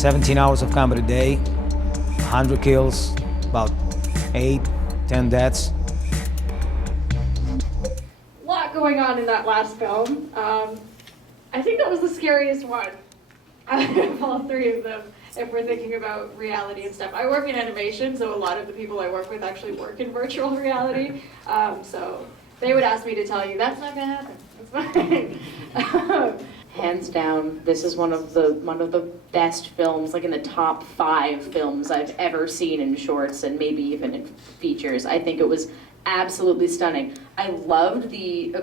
17 hours of combat a day, 100 kills, about 8, 10 deaths. A lot going on in that last film. I think that was the scariest one out of all three of them, if we're thinking about reality and stuff. I work in animation, so a lot of the people I work with actually work in virtual reality. So they would ask me to tell you, that's not gonna happen, that's fine. Hands down, this is one of the best films, like in the top 5 films I've ever seen in shorts and maybe even in features. I think it was absolutely stunning. I loved the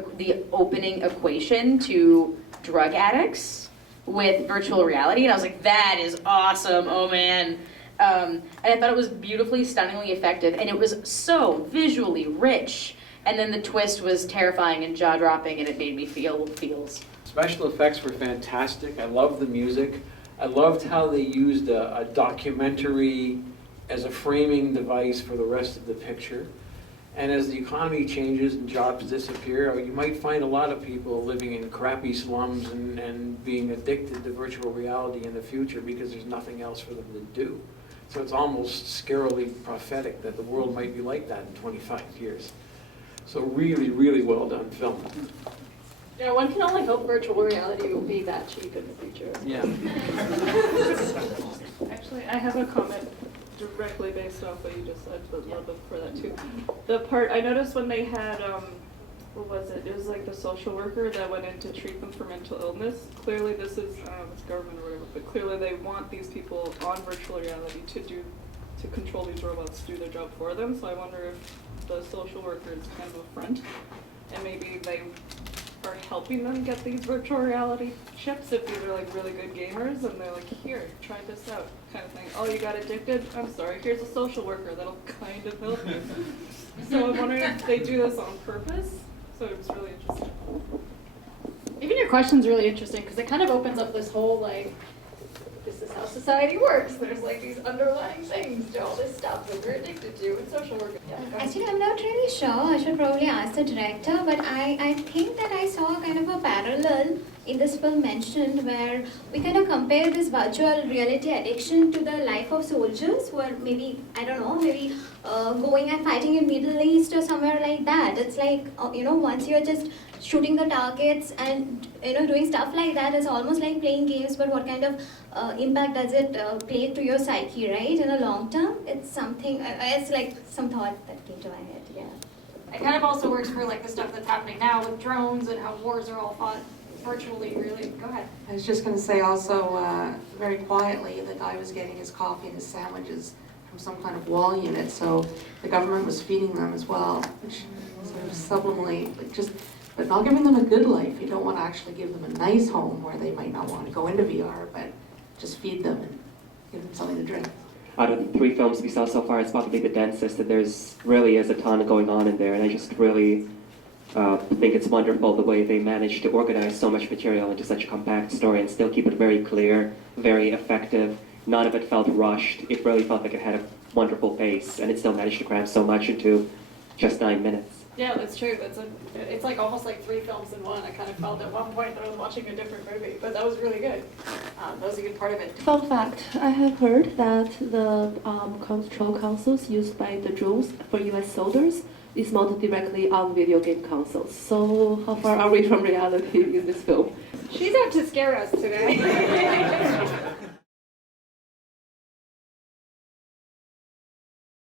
opening equation to drug addicts with virtual reality, and I was like, that is awesome, oh man. And I thought it was beautifully, stunningly effective, and it was so visually rich. And then the twist was terrifying and jaw-dropping, and it made me feel feels. Special effects were fantastic. I loved the music. I loved how they used a documentary as a framing device for the rest of the picture. And as the economy changes and jobs disappear, you might find a lot of people living in crappy slums and being addicted to virtual reality in the future because there's nothing else for them to do. So it's almost scarily prophetic that the world might be like that in 25 years. So really, really well done film. Yeah, one can only hope virtual reality will be that cheap in the future. Yeah. Actually, I have a comment directly based off what you just said, but a little bit for that too. The part I noticed when they had, what was it? It was like the social worker that went in to treat them for mental illness. Clearly, this is it's government or whatever, but clearly they want these people on virtual reality to control these robots to do their job for them. So I wonder if the social worker is kind of a friend, and maybe they are helping them get these virtual reality chips if these are like really good gamers, and they're like, here, try this out, kind of thing. Oh, you got addicted? I'm sorry, here's a social worker that'll kind of help you. So I'm wondering if they do this on purpose. So it's really interesting. Even your question's really interesting because it kind of opens up this whole like, this is how society works. There's like these underlying things to all this stuff that we're addicted to in social work. Yeah, Actually, I'm not really sure. I should probably ask the director, but I think that I saw kind of a parallel in this film mentioned where we kind of compare this virtual reality addiction to the life of soldiers who are maybe, I don't know, maybe going and fighting in Middle East or somewhere like that. It's like, once you're just shooting the targets and, doing stuff like that, it's almost like playing games, but what kind of impact does it play to your psyche, right? In the long term, it's something, it's like some thought that came to my head, yeah. It kind of also works for like the stuff that's happening now with drones and how wars are all fought virtually, really. Go ahead. I was just going to say also, very quietly, the guy was getting his coffee and his sandwiches from some kind of wall unit, so the government was feeding them as well, which sort of subliminally, but not giving them a good life. You don't want to actually give them a nice home where they might not want to go into VR, but just feed them and give them something to drink. Out of the 3 films we saw so far, it's probably the densest, and there's really is a ton going on in there, and I just really think it's wonderful the way they managed to organize so much material into such a compact story and still keep it very clear, very effective. None of it felt rushed. It really felt like it had a wonderful pace, and it still managed to cram so much into just 9 minutes. Yeah, that's true. It's like almost like 3 films in one. I kind of felt at one point that I was watching a different movie, but that was really good. That was a good part of it. Fun fact, I have heard that the control consoles used by the drones for US soldiers is mounted directly on video game consoles. So how far are we from reality in this film? She's out to scare us today.